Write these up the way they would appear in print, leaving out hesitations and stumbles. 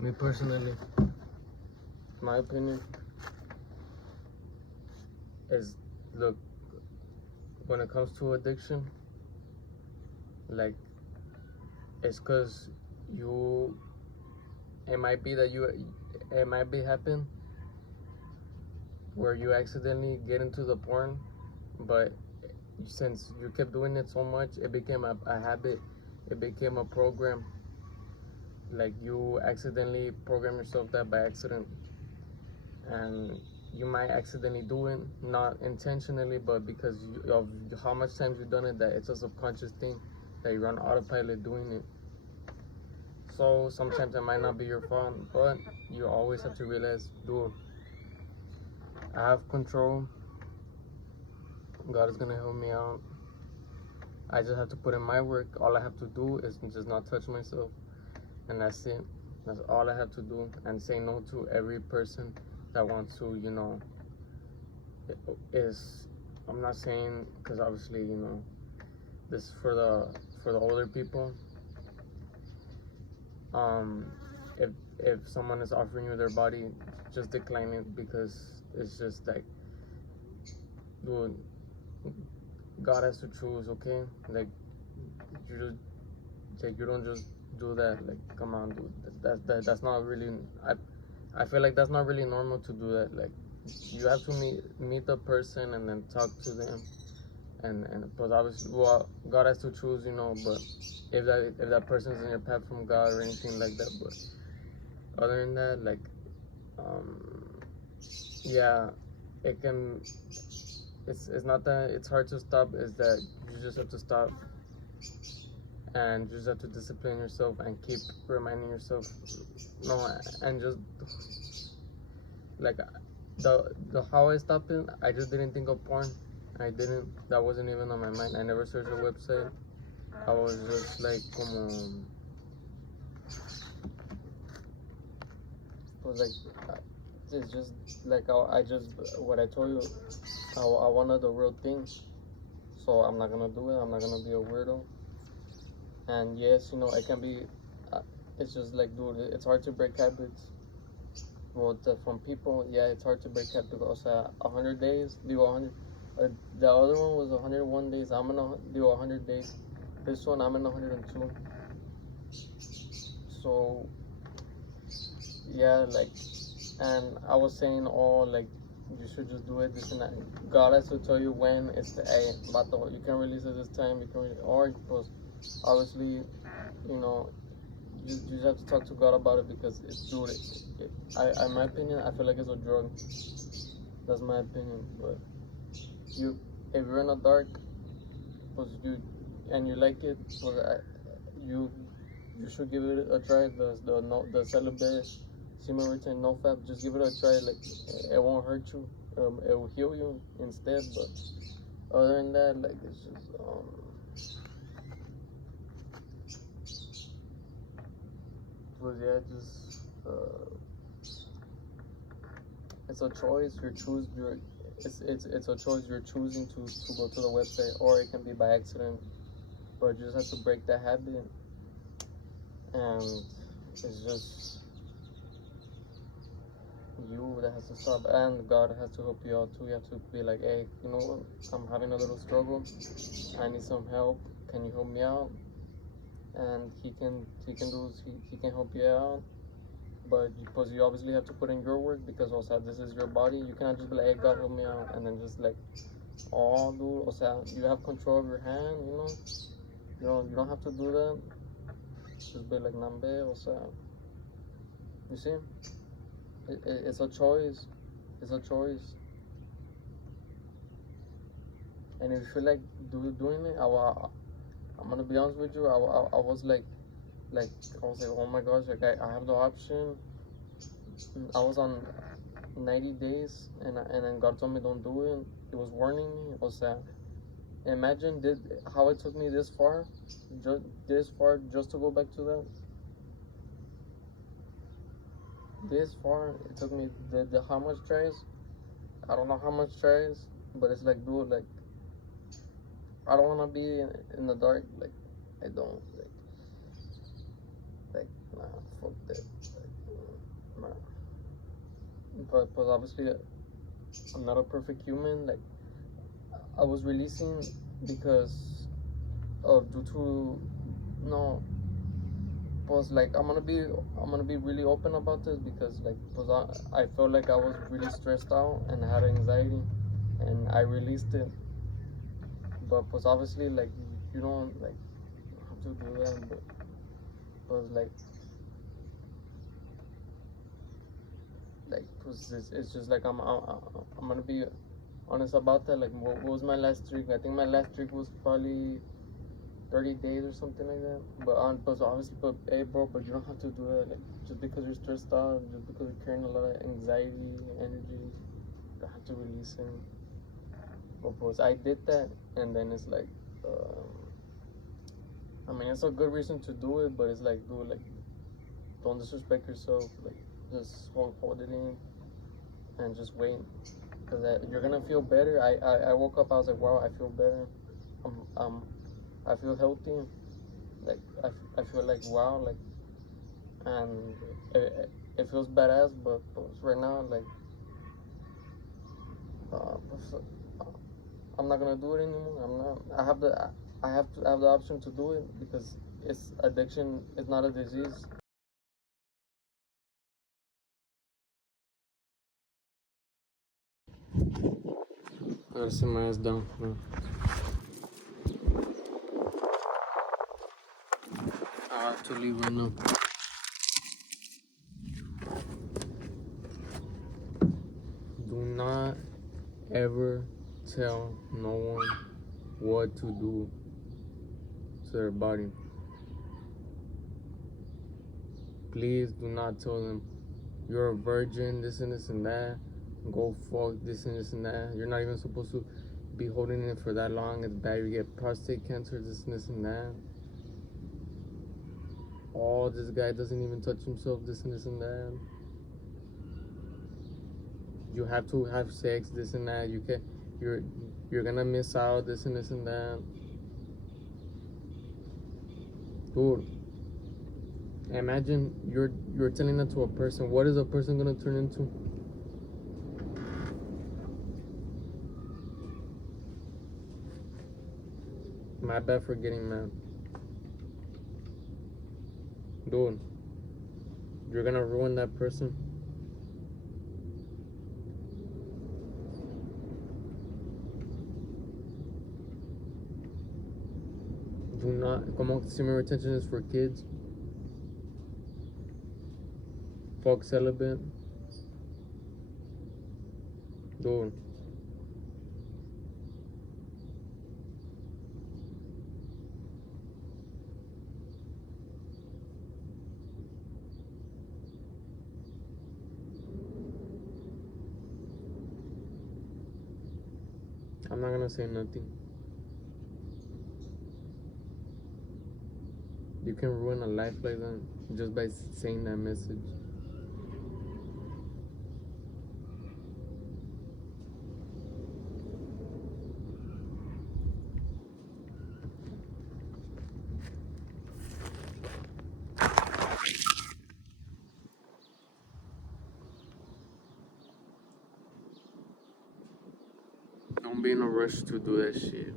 Me personally, my opinion is, look, when it comes to addiction, like, it's because you, it might be happen where you accidentally get into the porn, but since you kept doing it so much, it became a habit, it became a program. Like, you accidentally program yourself that by accident, and you might accidentally do it, not intentionally, but because of how much times you've done it, that it's a subconscious thing that you're on autopilot doing it. So sometimes it might not be your fault, but you always have to realize, dude, I have control. God is gonna help me out. I just have to put in my work. All I have to do is just not touch myself, and that's it. That's all I have to do, and say no to every person that wants to, I'm not saying, because obviously, this is for the older people. If someone is offering you their body, just decline it, because it's just like, dude, God has to choose, okay? Like, you don't just do that. Like, come on, dude. That's not really. I feel like that's not really normal to do that. Like, you have to meet the person and then talk to them, and but obviously, well, God has to choose, But if that person is in your path from God or anything like that, but other than that, like, yeah, it can. It's not that it's hard to stop. It's that you just have to stop, and you just have to discipline yourself and keep reminding yourself, no, and just like the how I stopped it. I just didn't think of porn. I didn't. That wasn't even on my mind. I never searched a website. I was just like, it's just like I just, what I told you. I wanted the real thing, so I'm not gonna do it. I'm not gonna be a weirdo. And yes, it can be. It's just like, dude, it's hard to break habits. Well, from people, yeah, it's hard to break habits. O sea, 100 days, do 100. The other one was 101 days. I'm gonna do 100 days. This one, I'm in 102. So, yeah, like, and I was saying, oh, like, you should just do it, this and that. God has to tell you when it's the, hey, bato, you can release it this time, or because obviously, you just have to talk to God about it, because it's, dude, in my opinion, I feel like it's a drug. That's my opinion. But if you're in the dark, and you like it, you should give it a try. The celibate Semen Nofap, just give it a try. Like, it won't hurt you. It will heal you instead. But other than that, like, it's just it's a choice. It's a choice. You're choosing to go to the website, or it can be by accident. But you just have to break that habit, and it's just you that has to stop, and God has to help you out too. You have to be like, hey, you know what? I'm having a little struggle. I need some help. Can you help me out? And he can help you out. But because you obviously have to put in your work, because also this is your body. You cannot just be like, hey, God help me out, and then just like, oh, dude, also you have control of your hand, you don't have to do that. Just be like, nambe, also, you see, it's a choice. It's a choice. And if you feel like doing it, I'm gonna be honest with you. I was like, oh my gosh, like I have the option. I was on 90 days, and then God told me don't do it. He was warning me. It was sad. Imagine how it took me this far just to go back to that. This far, it took me the how much tries? I don't know how much tries, but it's like, dude, like, I don't wanna be in the dark. Like, I don't, like, nah, fuck that. but obviously I'm not a perfect human. Like I was releasing because of due to no was like I'm gonna be really open about this because like I felt like I was really stressed out and had anxiety and I released it, but was obviously like you don't like have to do that, but was like it's just like I'm gonna be honest about that. Like what was my last streak? I think my last streak was probably 30 days or something like that. But obviously, but hey, bro, but you don't have to do it. Like just because you're stressed out, just because you're carrying a lot of anxiety, energy, you don't have to release it. But I did that, and then it's like, I mean, it's a good reason to do it, but it's like, dude, like, don't disrespect yourself. Like, just hold it in, and just wait, because you're gonna feel better. I woke up, I was like, wow, I feel better. I feel healthy. Like I feel like wow, like, and it feels badass. But right now, like, uh, I'm not gonna do it anymore. I'm not. I have to have the option to do it because it's addiction. It's not a disease. I gotta sit my ass down. No. I have to leave right now. Do not ever tell no one what to do to their body. Please do not tell them you're a virgin, this and this and that. Go fuck this and this and that. You're not even supposed to be holding it for that long. It's bad. You get prostate cancer, this and this and that. Oh, this guy doesn't even touch himself, this and this and that. You have to have sex, this and that. You're gonna miss out, this and this and that. Dude, imagine you're telling that to a person. What is a person gonna turn into? My bad for getting mad. Dude, you're gonna ruin that person. Do not, como semen retention is for kids. Fuck celibate. Dude. I'm not gonna say nothing. You can ruin a life like that just by saying that message. Don't be in a rush to do that shit.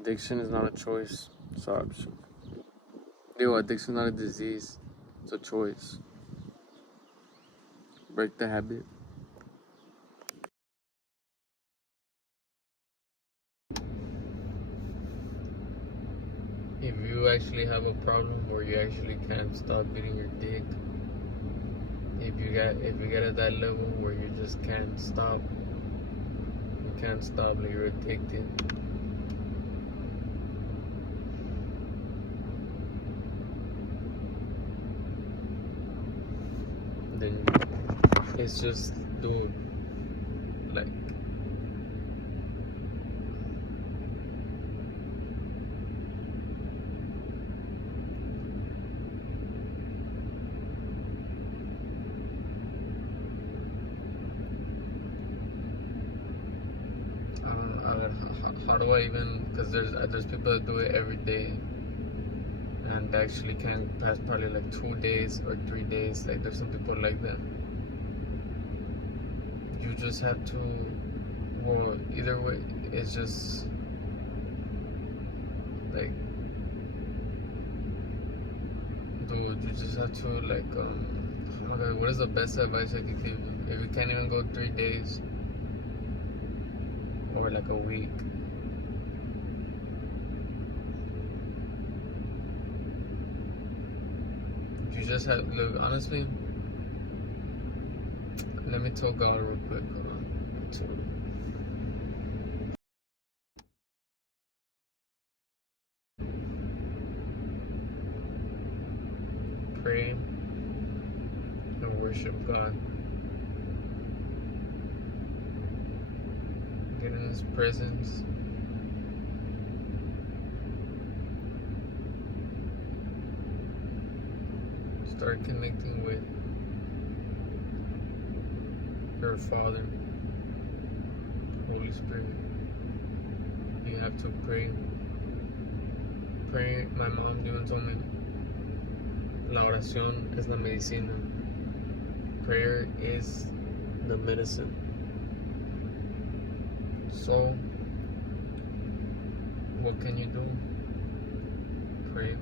Addiction is not a choice, it's an option. Yo, addiction is not a disease, it's a choice. Break the habit. If you actually have a problem where you actually can't stop getting your dick, if you get at that level where you just can't stop, like you're addicted, then it's just, dude, like, how do I even, because there's people that do it every day and actually can pass probably like 2 days or 3 days. Like there's some people like that. You just have to, well, either way, it's just like, dude, you just have to like, oh my god, what is the best advice I could give you? If you can't even go 3 days or like a week, you just have, look, honestly, let me tell God real quick. Hold on. Pray and worship God. Get in His presence. Start connecting with your Father, Holy Spirit. You have to pray. Pray. My mom even told me, la oración es la medicina. Prayer is the medicine. So, what can you do? Pray.